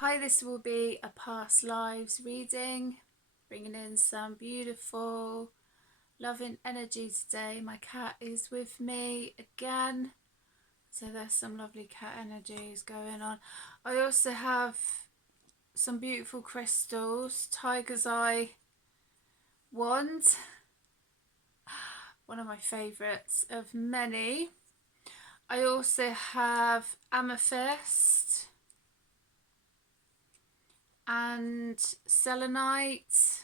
Hi, this will be a past lives reading, bringing in some beautiful, loving energy today. My cat is with me again, so there's some lovely cat energies going on. I also have some beautiful crystals, tiger's eye wand, one of my favourites of many. I also have amethyst and selenite,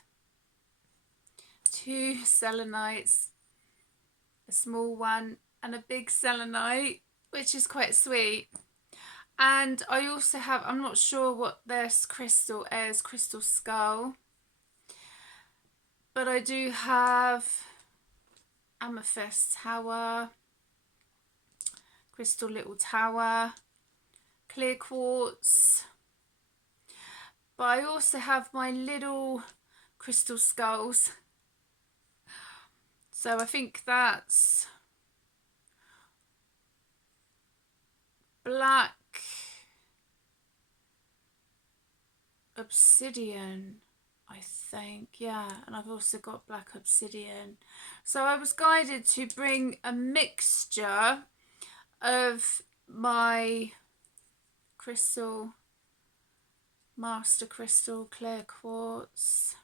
two selenites, a small one and a big selenite, which is quite sweet. And I also have, I'm not sure what this crystal is, crystal skull, but I do have amethyst tower, crystal little tower, clear quartz, but I also have my little crystal skulls. So I think that's black obsidian, I think, yeah, and I've also got black obsidian. So I was guided to bring a mixture of my crystal, master crystal, clear quartz,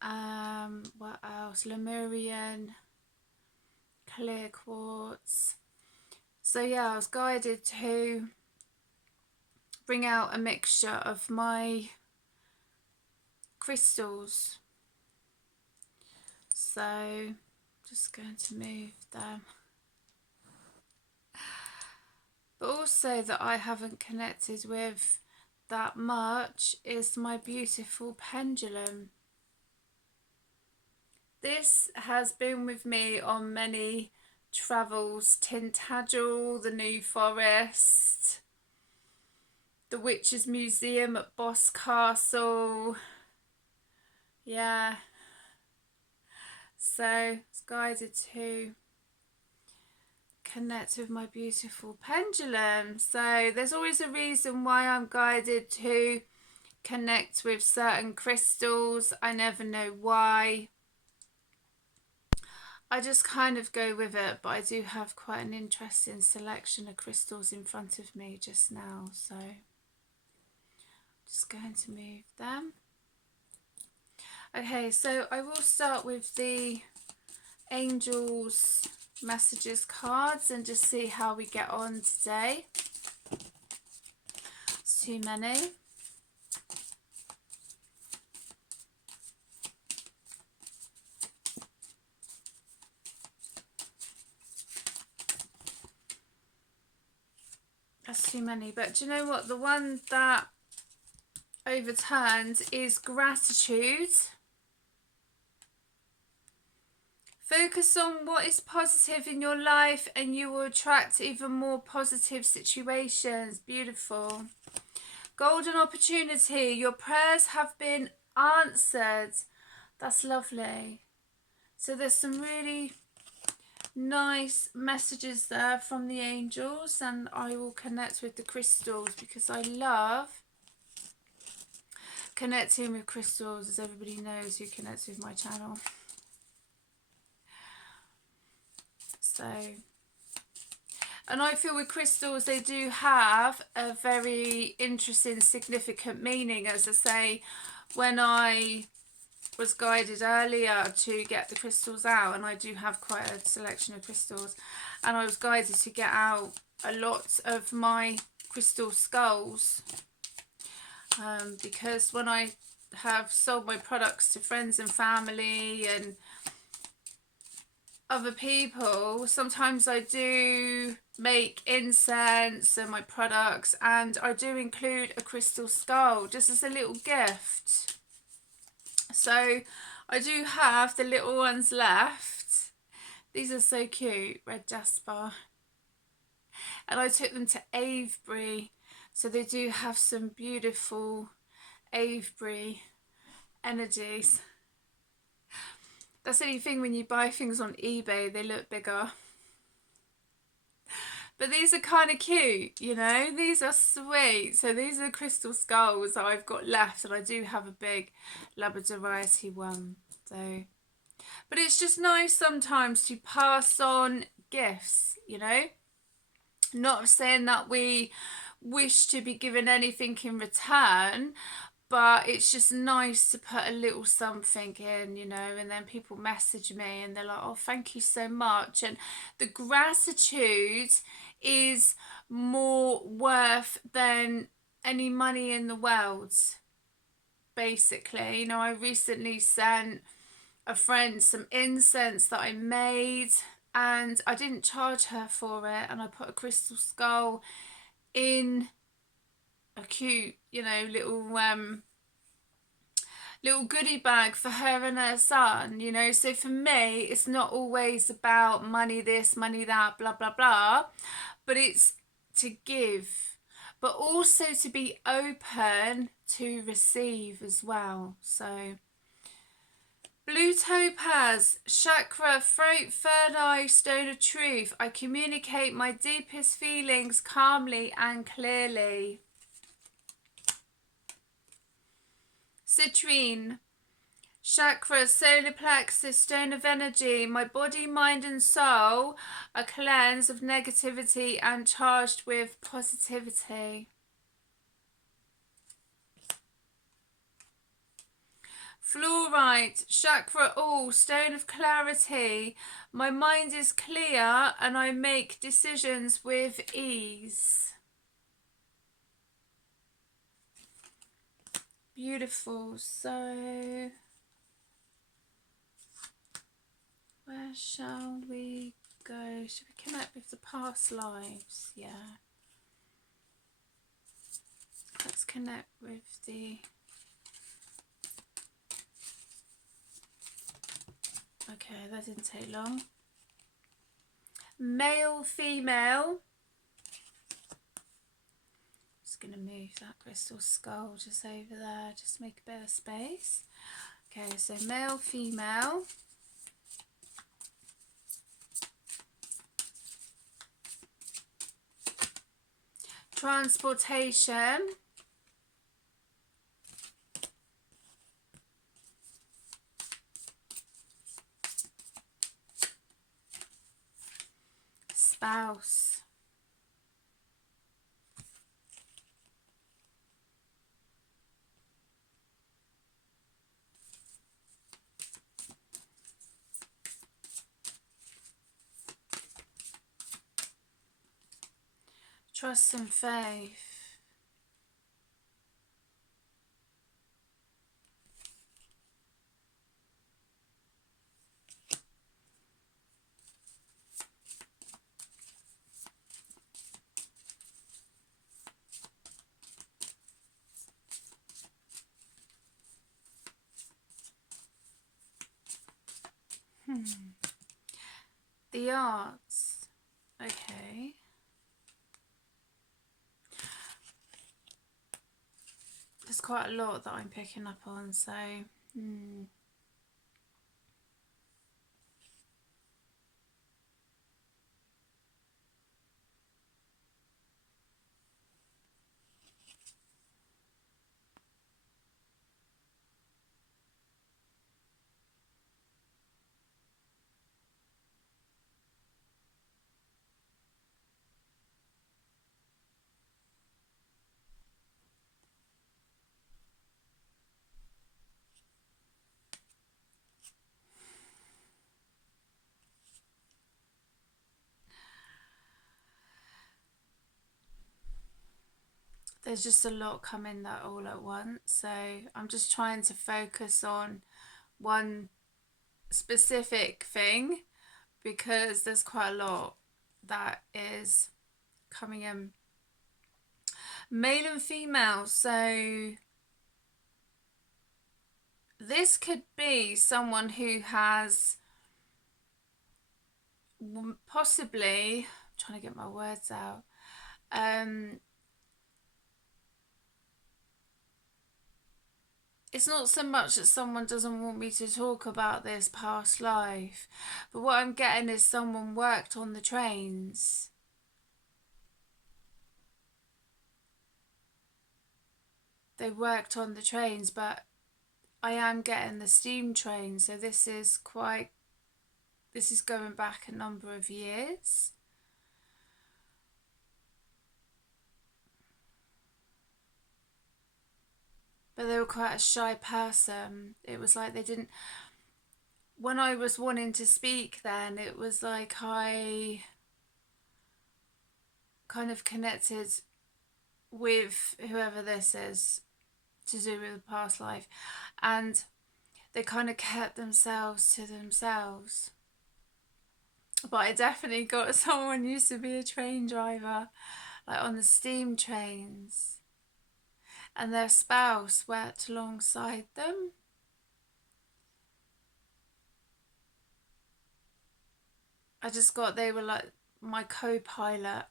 what else, Lemurian clear quartz. So yeah, I was guided to bring out a mixture of my crystals. So just going to move them. But also that I haven't connected with that much is my beautiful pendulum. This has been with me on many travels: Tintagel, the New Forest, the Witches Museum at Boscastle. Yeah, so it's guided to connect with my beautiful pendulum. So there's always a reason why I'm guided to connect with certain crystals. I never know why. I just kind of go with it, but I do have quite an interesting selection of crystals in front of me just now, so just going to move them. Okay, so I will start with the angels messages cards and just see how we get on today. It's too many. That's too many, but do you know what? The one that overturned is gratitude. Focus on what is positive in your life and you will attract even more positive situations. Beautiful. Golden opportunity. Your prayers have been answered. That's lovely. So there's some really nice messages there from the angels, and I will connect with the crystals because I love connecting with crystals, as everybody knows who connects with my channel. So, and I feel with crystals they do have a very interesting, significant meaning. As I say, when I was guided earlier to get the crystals out, and I do have quite a selection of crystals, and I was guided to get out a lot of my crystal skulls, because when I have sold my products to friends and family and other people, sometimes I do make incense and my products, and I do include a crystal skull just as a little gift. So I do have the little ones left. These are so cute, red jasper, and I took them to Avebury, so they do have some beautiful Avebury energies. That's the only thing, when you buy things on eBay they look bigger, But these are kind of cute, you know. These are sweet. So these are the crystal skulls that I've got left, and I do have a big labradorite one. So, but it's just nice sometimes to pass on gifts, you know. Not saying that we wish to be given anything in return, but it's just nice to put a little something in, you know, and then people message me and they're like, oh, thank you so much. And the gratitude is more worth than any money in the world, basically. You know, I recently sent a friend some incense that I made, and I didn't charge her for it, and I put a crystal skull in a cute, you know, little goodie bag for her and her son, you know. So for me, it's not always about money this, money that, blah blah blah, but it's to give, but also to be open to receive as well. So blue topaz, chakra, throat, third eye, stone of truth. I communicate my deepest feelings calmly and clearly. Citrine, chakra, solar plexus, stone of energy. My body, mind and soul are cleansed of negativity and charged with positivity. Fluorite, chakra, all, stone of clarity. My mind is clear and I make decisions with ease. Beautiful. So where shall we go? Should we connect with the past lives? Yeah. Let's connect with the... Okay, that didn't take long. Male, female. Just going to move that crystal skull just over there, just make a bit of space. Okay, so male, female. Transportation. Spouse. Trust and faith. The arts. Okay. There's quite a lot that I'm picking up on, so... There's just a lot coming that all at once, so I'm just trying to focus on one specific thing because there's quite a lot that is coming in. Male and female, so this could be someone who has possibly, I'm trying to get my words out, it's not so much that someone doesn't want me to talk about this past life, but what I'm getting is someone worked on the trains. they worked on the trains, but I am getting the steam train, so this is going back a number of years. But they were quite a shy person. It was like they didn't, when I was wanting to speak then, it was like I kind of connected with whoever this is to do with the past life, and they kind of kept themselves to themselves. But I definitely got someone used to be a train driver, like on the steam trains, and their spouse worked alongside them. I just got, they were like my co-pilot,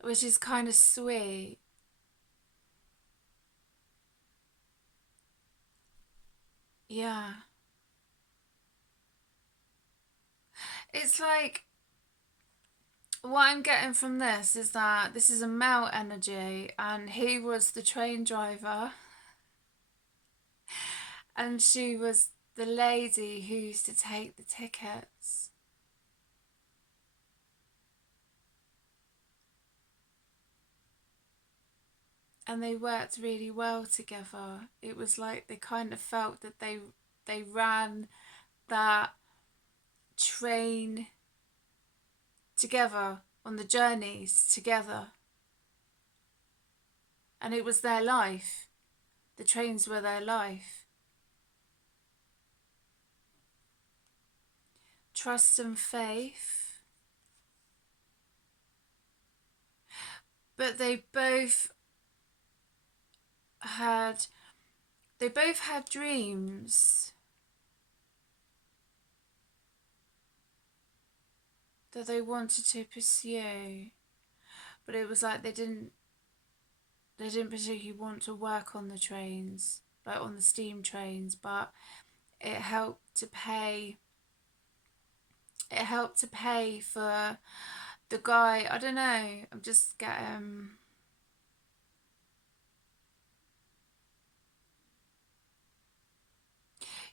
which is kind of sweet. Yeah. It's like, what I'm getting from this is that this is a male energy, and he was the train driver, and she was the lady who used to take the tickets. And they worked really well together. It was like they kind of felt that they ran that train together, on the journeys together. And it was their life. The trains were their life. Trust and faith. But they both had dreams that they wanted to pursue, but it was like they didn't particularly want to work on the trains, like on the steam trains, but it helped to pay for the guy. I don't know, I'm just getting,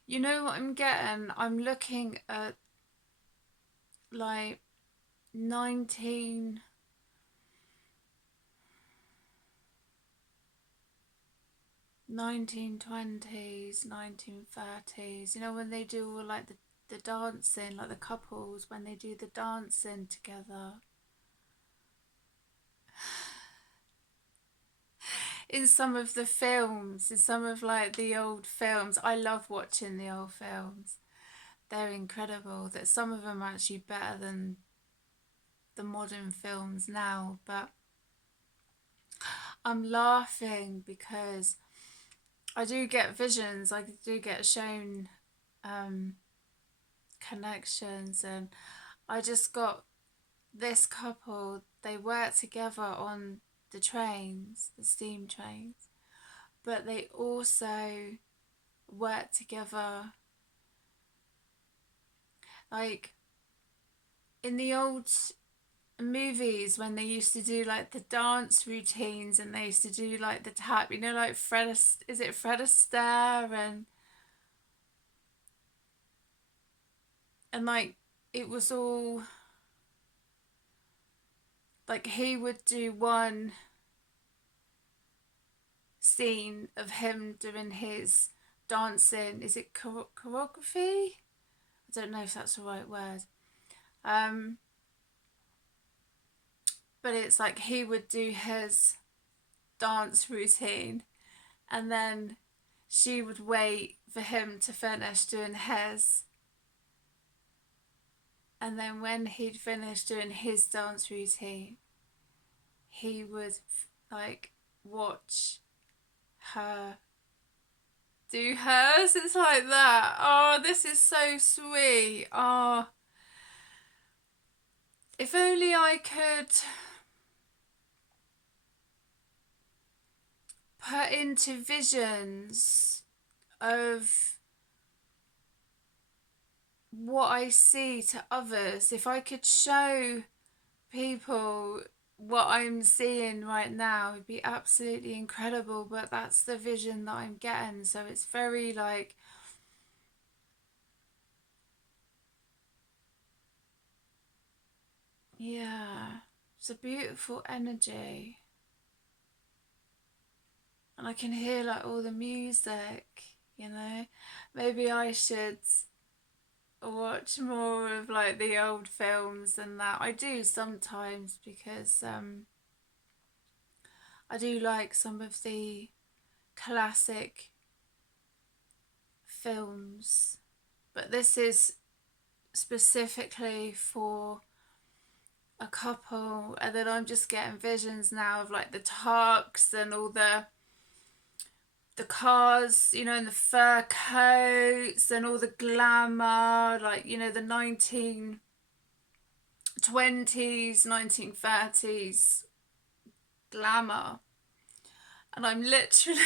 you know what I'm getting? I'm looking at like 1920s, 1930s, you know, when they do all like the dancing, like the couples, when they do the dancing together. In some of the films, in some of like the old films, I love watching the old films. They're incredible. That some of them are actually better than the modern films now, but I'm laughing because I do get visions, I do get shown connections, and I just got this couple, they work together on the trains, the steam trains, but they also work together like in the old movies when they used to do like the dance routines, and they used to do like the tap, you know, like is it Fred Astaire, and like it was all like he would do one scene of him doing his dancing, is it choreography? I don't know if that's the right word. But it's like he would do his dance routine, and then she would wait for him to finish doing his, and then when he'd finished doing his dance routine, he would like watch her do hers. It's like that. Oh, this is so sweet. Oh, if only I could put into visions of what I see to others, if I could show people what I'm seeing right now would be absolutely incredible, but that's the vision that I'm getting. So it's very like, yeah, it's a beautiful energy. And I can hear like all the music, you know. Maybe I should watch more of like the old films and that. I do sometimes because I do like some of the classic films, but this is specifically for a couple, and then I'm just getting visions now of like the tux and all the cars, you know, and the fur coats and all the glamour, like, you know, the 1920s, 1930s glamour. And I'm literally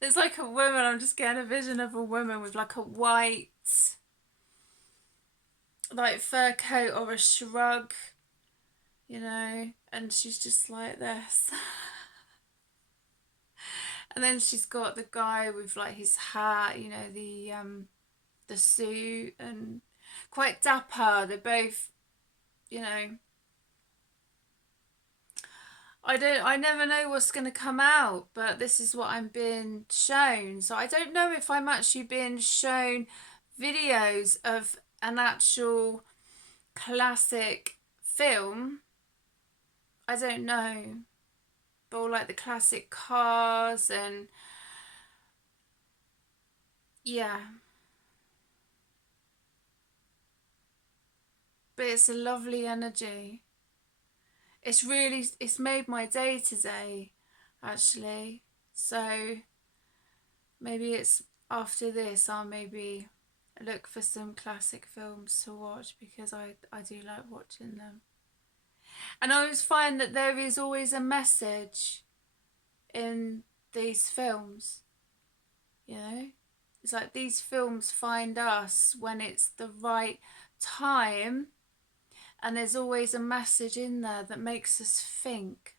there's like a woman, I'm just getting a vision of a woman with like a white like fur coat or a shrug, you know, and she's just like this. And then she's got the guy with like his hat, you know, the suit, and quite dapper. They're both, you know, I never know what's going to come out, but this is what I'm being shown. So I don't know if I'm actually being shown videos of an actual classic film. I don't know. But all like the classic cars and yeah. But it's a lovely energy. It's made my day today, actually. So maybe it's after this I'll maybe look for some classic films to watch because I do like watching them. And I always find that there is always a message in these films, you know? It's like these films find us when it's the right time, and there's always a message in there that makes us think.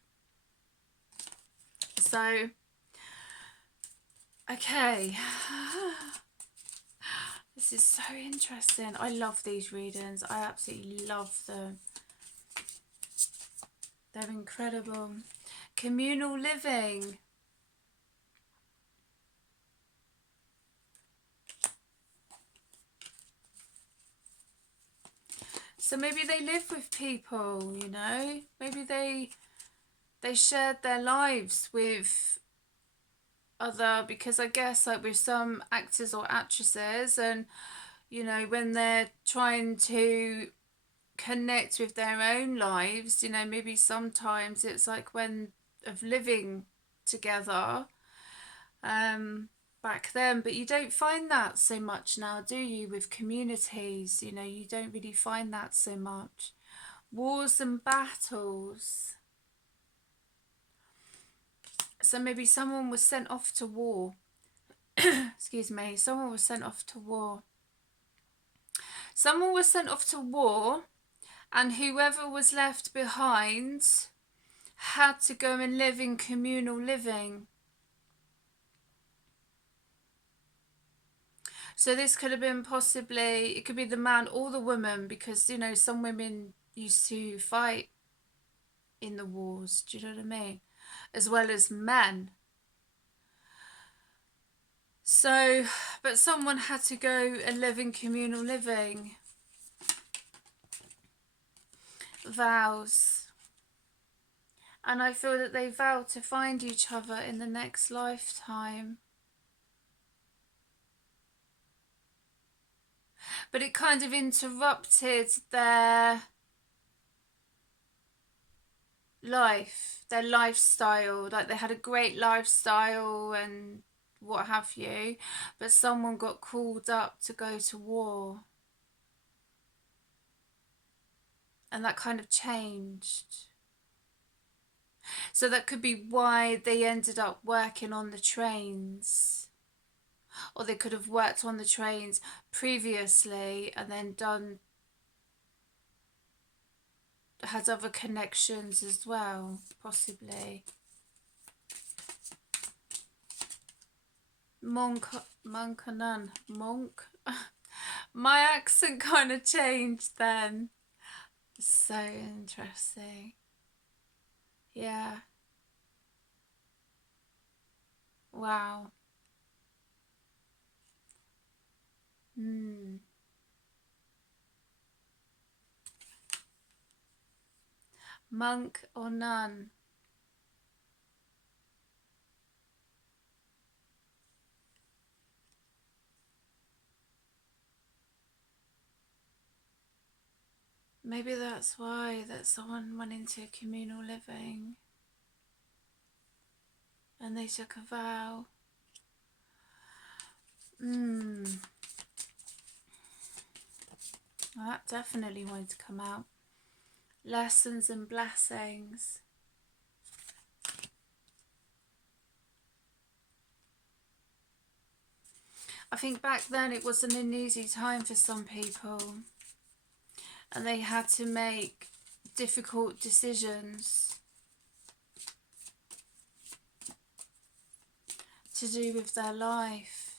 So, okay. This is so interesting. I love these readings. I absolutely love them. They're incredible. Communal living. So maybe they live with people, you know? Maybe they shared their lives with other, because I guess like with some actors or actresses, and you know, when they're trying to connect with their own lives, you know, maybe sometimes it's like when of living together back then, but you don't find that so much now, do you, with communities? You know, you don't really find that so much. Wars and battles. So maybe someone was sent off to war. Excuse me, someone was sent off to war. Someone was sent off to war, and whoever was left behind had to go and live in communal living. So this could have been possibly, it could be the man or the woman, because, you know, some women used to fight in the wars, do you know what I mean? As well as men. So, but someone had to go and live in communal living. Vows. And I feel that they vow to find each other in the next lifetime. But it kind of interrupted their life, their lifestyle. Like they had a great lifestyle and what have you, but someone got called up to go to war. And that kind of changed. So that could be why they ended up working on the trains. Or they could have worked on the trains previously and then done has other connections as well, possibly. Monk, monk. My accent kind of changed then. So interesting. Yeah. Wow. Monk or nun? Maybe that's why that someone went into communal living and they took a vow. Well, that definitely wanted to come out. Lessons and blessings. I think back then it wasn't an easy time for some people, and they had to make difficult decisions to do with their life.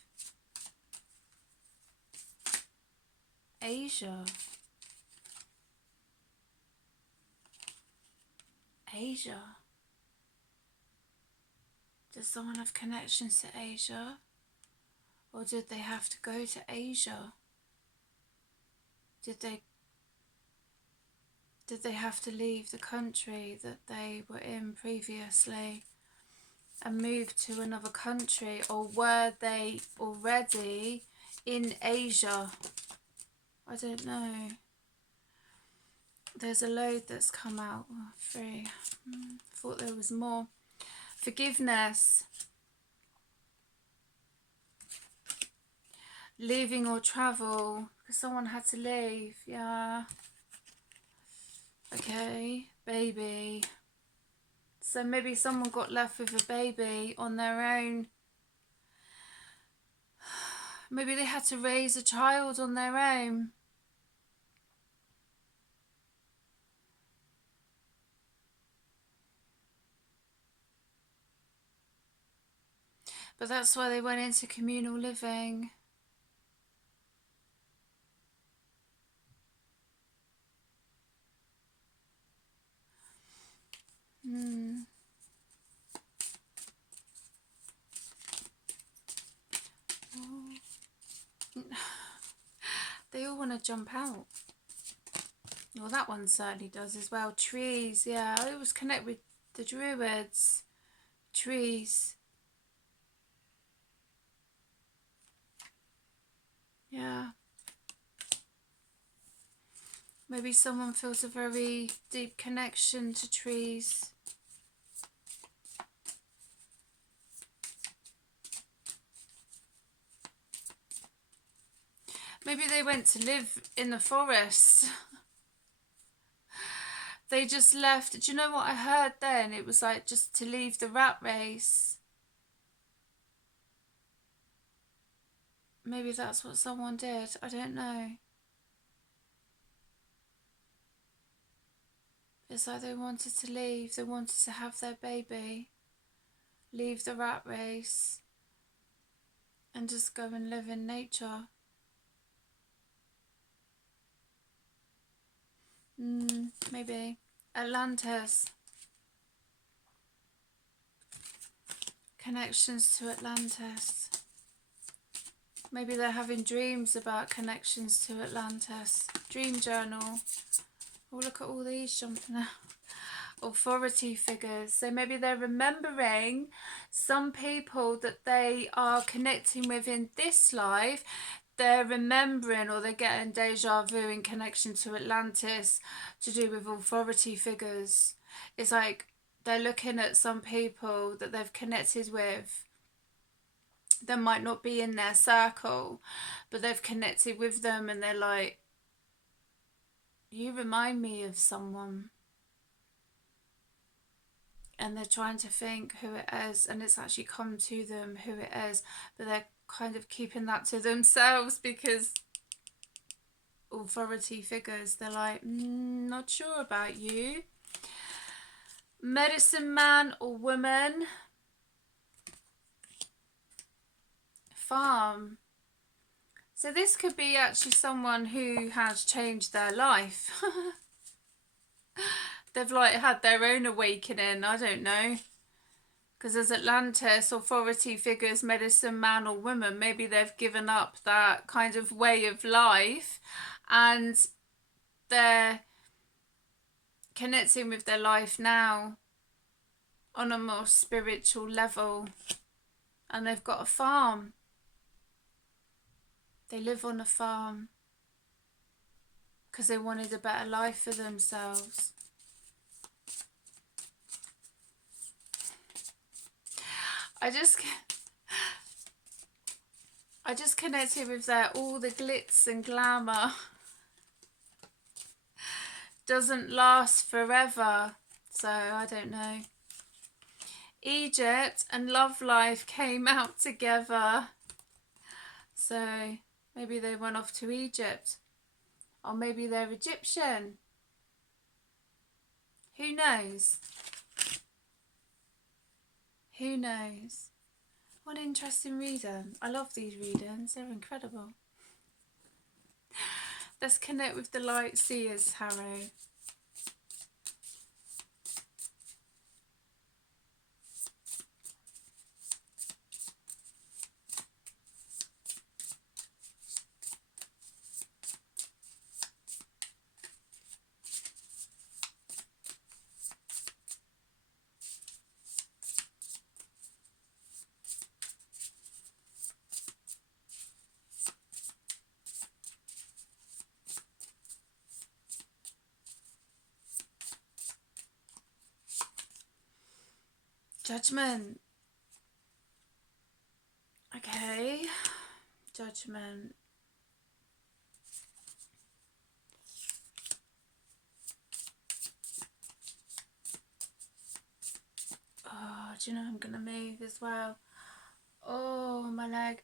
Asia. Does someone have connections to Asia? Or did they have to go to Asia? Did they have to leave the country that they were in previously and move to another country? Or were they already in Asia? I don't know. There's a load that's come out. Oh, 3. Thought there was more. Forgiveness. Leaving or travel. Because someone had to leave. Yeah. Okay. Baby. So maybe someone got left with a baby on their own. Maybe they had to raise a child on their own. But that's why they went into communal living. They all want to jump out. Well, that one certainly does as well. Trees, yeah. I always connect with the Druids. Trees. Yeah. Maybe someone feels a very deep connection to trees. Maybe they went to live in the forest. They just left. Do you know what I heard then? It was like just to leave the rat race. Maybe that's what someone did. I don't know. It's like they wanted to leave. They wanted to have their baby. Leave the rat race. And just go and live in nature. Maybe. Atlantis. Connections to Atlantis. Maybe they're having dreams about connections to Atlantis. Dream journal. Oh, look at all these jumping out. Authority figures. So maybe they're remembering some people that they are connecting with in this life. They're remembering, or they're getting deja vu in connection to Atlantis to do with authority figures. It's like they're looking at some people that they've connected with that might not be in their circle, but they've connected with them and they're like, you remind me of someone. And they're trying to think who it is, and it's actually come to them who it is, but they're kind of keeping that to themselves because authority figures. They're like, not sure about you. Medicine man or woman. Farm. So this could be actually someone who has changed their life. They've like had their own awakening, I don't know. Because as Atlantis, authority figures, medicine man or woman, maybe they've given up that kind of way of life and they're connecting with their life now on a more spiritual level. And they've got a farm. They live on a farm because they wanted a better life for themselves. I just connected with that. All the glitz and glamour doesn't last forever. So I don't know. Egypt and love life came out together. So maybe they went off to Egypt. Or maybe they're Egyptian. Who knows? Who knows? What an interesting reading. I love these readings. They're incredible. Let's connect with the light Seers tarot. Judgment. Okay. Judgment. Oh, do you know I'm going to move as well? Oh, my leg.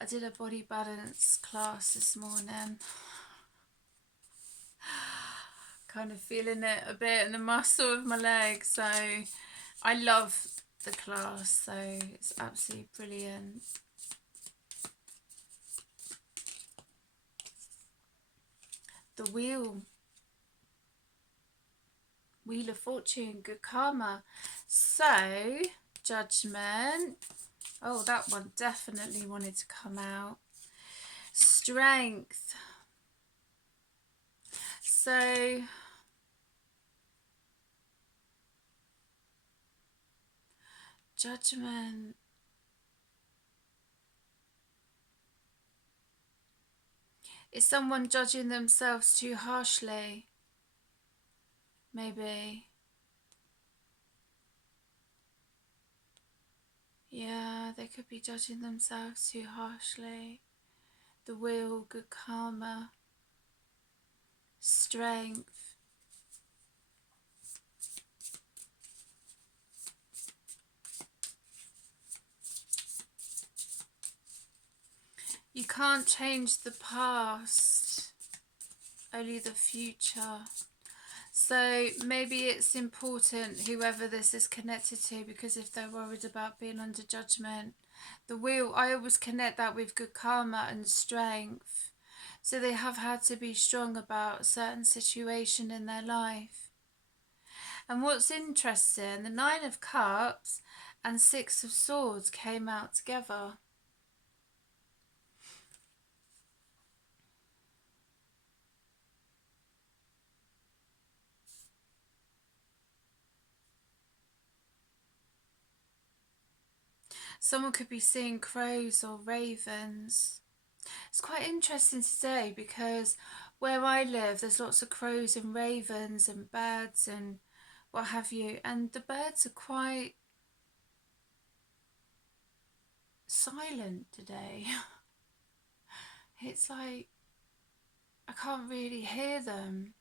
I did a body balance class this morning. Kind of feeling it a bit in the muscle of my leg. So I love the class. So it's absolutely brilliant. The wheel. Wheel of Fortune, good karma. So, judgment. Oh, that one definitely wanted to come out. Strength. So, judgment. Is someone judging themselves too harshly? Maybe. Yeah, they could be judging themselves too harshly. The wheel, good karma. Strength. You can't change the past, only the future. So maybe it's important, whoever this is connected to, because if they're worried about being under judgment, the wheel, I always connect that with good karma and strength. So they have had to be strong about a certain situation in their life. And what's interesting, the 9 of Cups and 6 of Swords came out together. Someone could be seeing crows or ravens. It's quite interesting today because where I live there's lots of crows and ravens and birds and what have you, and the birds are quite silent today. It's like I can't really hear them.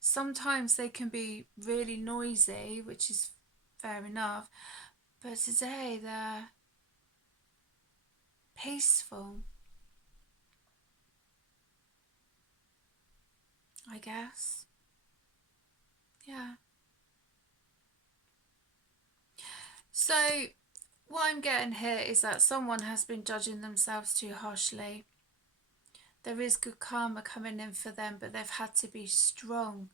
Sometimes they can be really noisy, which is fair enough, but today they're peaceful. I guess. Yeah. So what I'm getting here is that someone has been judging themselves too harshly. There is good karma coming in for them, but they've had to be strong.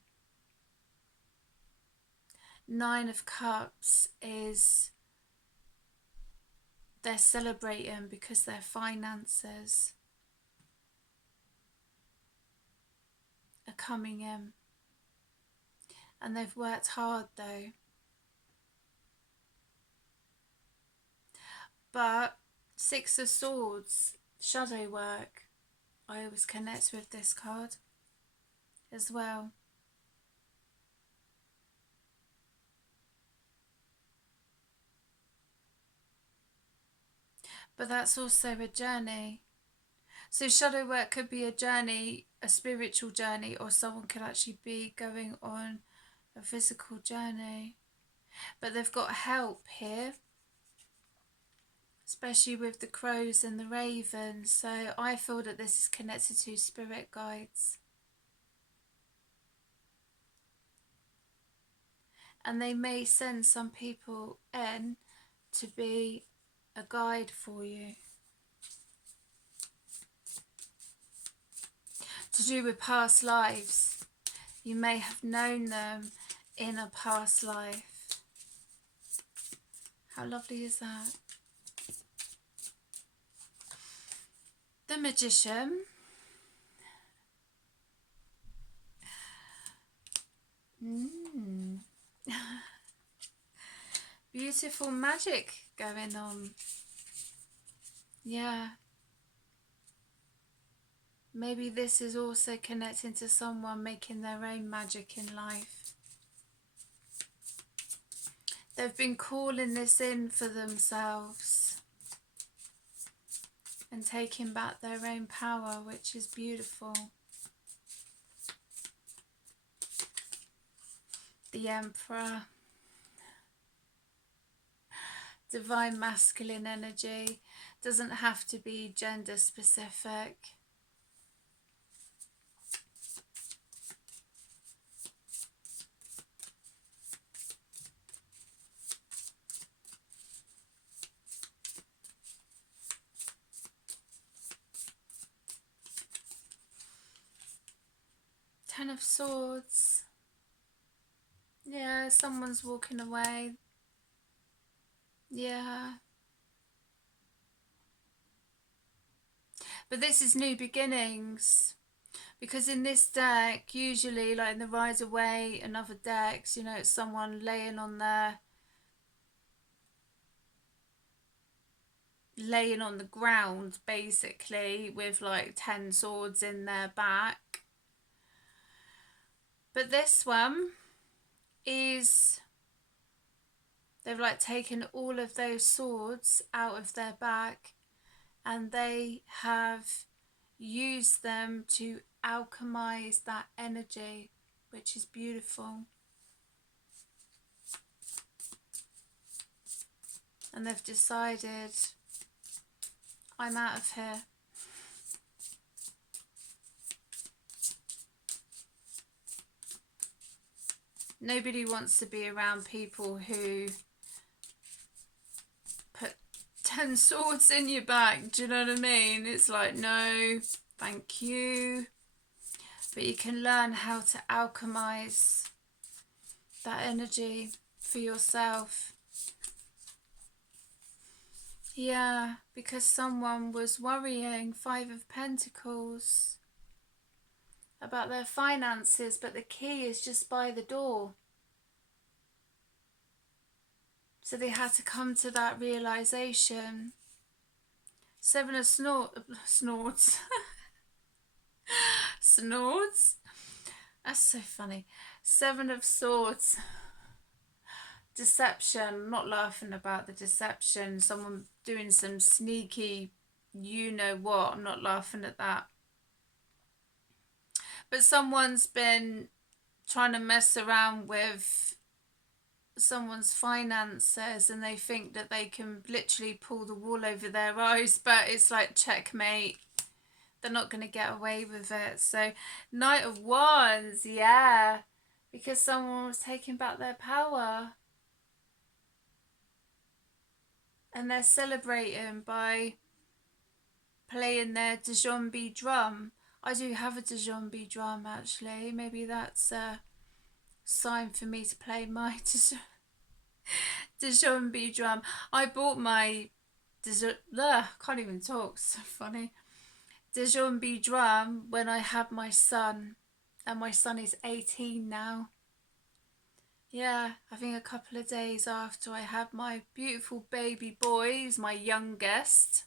9 of Cups is they're celebrating because their finances are coming in. And they've worked hard though. But 6 of Swords, shadow work, I always connect with this card as well. But that's also a journey. So shadow work could be a journey, a spiritual journey, or someone could actually be going on a physical journey. But they've got help here, especially with the crows and the ravens. So I feel that this is connected to spirit guides. And they may send some people in to be a guide for you. To do with past lives. You may have known them in a past life. How lovely is that? The Magician. Beautiful magic going on. Yeah. Maybe this is also connecting to someone making their own magic in life. They've been calling this in for themselves and taking back their own power, which is beautiful. The Emperor. Divine masculine energy. Doesn't have to be gender specific. Ten of Swords. Yeah, someone's walking away. Yeah. But this is new beginnings. Because in this deck, usually, like in the Rise Away and other decks, you know, it's someone laying on the ground, basically, with like 10 swords in their back. But this one is, they've like taken all of those swords out of their back and they have used them to alchemize that energy, which is beautiful. And they've decided, I'm out of here. Nobody wants to be around people who put 10 swords in your back. Do you know what I mean? It's like, no, thank you. But you can learn how to alchemize that energy for yourself. Yeah, because someone was worrying, 5 of Pentacles, about their finances, but the key is just by the door. So they had to come to that realization. 7 of Snorts. Snorts? That's so funny. 7 of Swords. Deception. I'm not laughing about the deception. Someone doing some sneaky, you know what. I'm not laughing at that. But someone's been trying to mess around with someone's finances and they think that they can literally pull the wool over their eyes, but it's like checkmate. They're not going to get away with it. So Knight of Wands, yeah, because someone was taking back their power. And they're celebrating by playing their djembe drum. I do have a djembe drum actually. Maybe that's a sign for me to play my djembe drum. I bought my can't even talk. So funny. Djembe drum when I had my son, and my son is 18 now. Yeah, I think a couple of days after I had my beautiful baby boy, he's my youngest.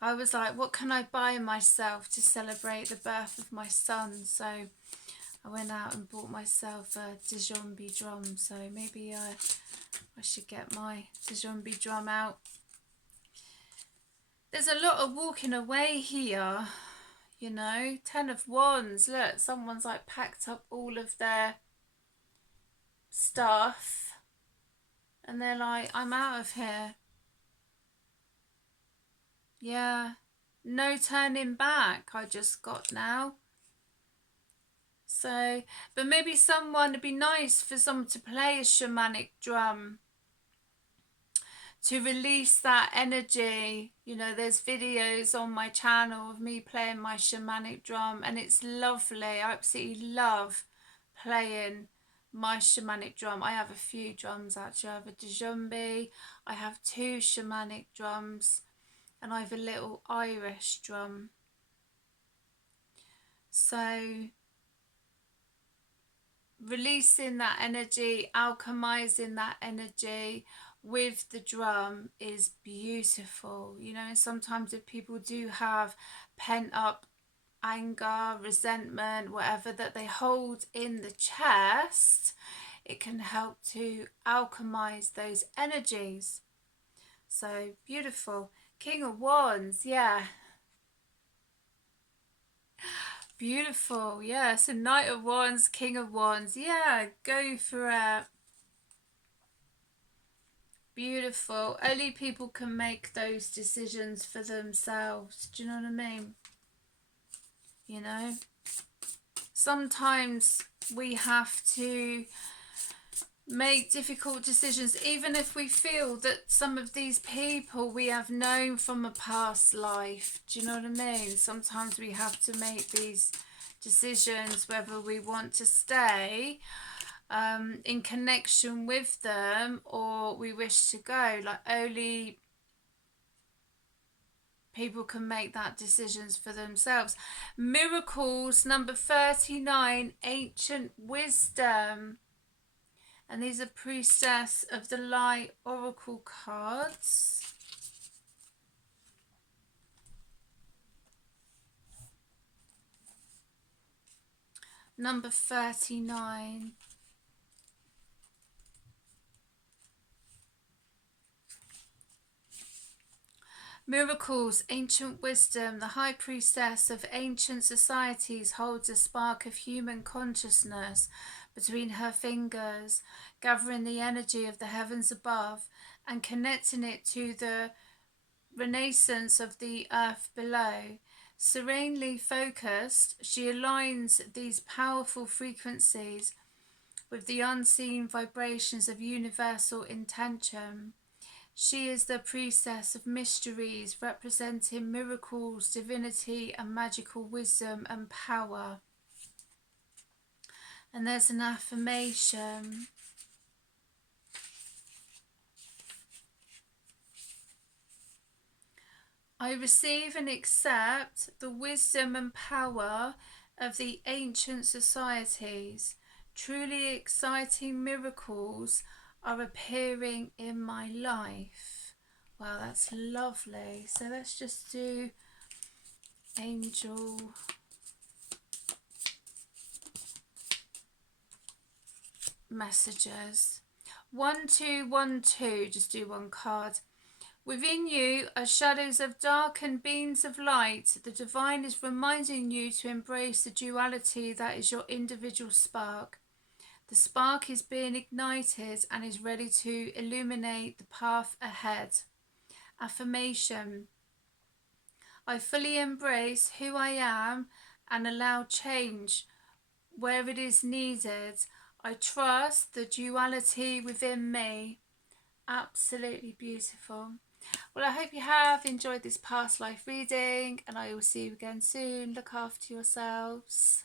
I was like, what can I buy myself to celebrate the birth of my son? So I went out and bought myself a djembe drum. So maybe I should get my djembe drum out. There's a lot of walking away here, you know. 10 of Wands. Look, someone's like packed up all of their stuff. And they're like, I'm out of here. Yeah. No turning back, I just got now. So, but maybe someone, it'd be nice for someone to play a shamanic drum to release that energy. You know, there's videos on my channel of me playing my shamanic drum, and it's lovely. I absolutely love playing my shamanic drum. I have a few drums actually. I have a djembe, I have 2 shamanic drums, and I have a little Irish drum. So releasing that energy, alchemizing that energy with the drum is beautiful, you know. And sometimes if people do have pent up anger, resentment, whatever that they hold in the chest, it can help to alchemize those energies. So beautiful. King of Wands, yeah. Beautiful, yeah. So Knight of Wands, King of Wands, yeah, go for it. Beautiful. Only people can make those decisions for themselves. Do you know what I mean? You know? Sometimes we have to make difficult decisions, even if we feel that some of these people we have known from a past life. Do you know what I mean? Sometimes we have to make these decisions whether we want to stay in connection with them or we wish to go. Like, only people can make that decisions for themselves. Miracles, number 39, Ancient Wisdom. And these are Priestess of the Light Oracle cards. Number 39. Miracles, Ancient Wisdom. The High Priestess of ancient societies holds a spark of human consciousness between her fingers, gathering the energy of the heavens above and connecting it to the renaissance of the earth below. Serenely focused, she aligns these powerful frequencies with the unseen vibrations of universal intention. She is the priestess of mysteries, representing miracles, divinity, and magical wisdom and power. And there's an affirmation. I receive and accept the wisdom and power of the ancient societies. Truly exciting miracles are appearing in my life. Wow, that's lovely. So let's just do angel messages. 1212, just do one card. Within you are shadows of dark and beams of light. The divine is reminding you to embrace the duality that is your individual spark. The spark is being ignited and is ready to illuminate the path ahead. Affirmation. I fully embrace who I am and allow change where it is needed. I trust the duality within me. Absolutely beautiful. Well, I hope you have enjoyed this past life reading, and I will see you again soon. Look after yourselves.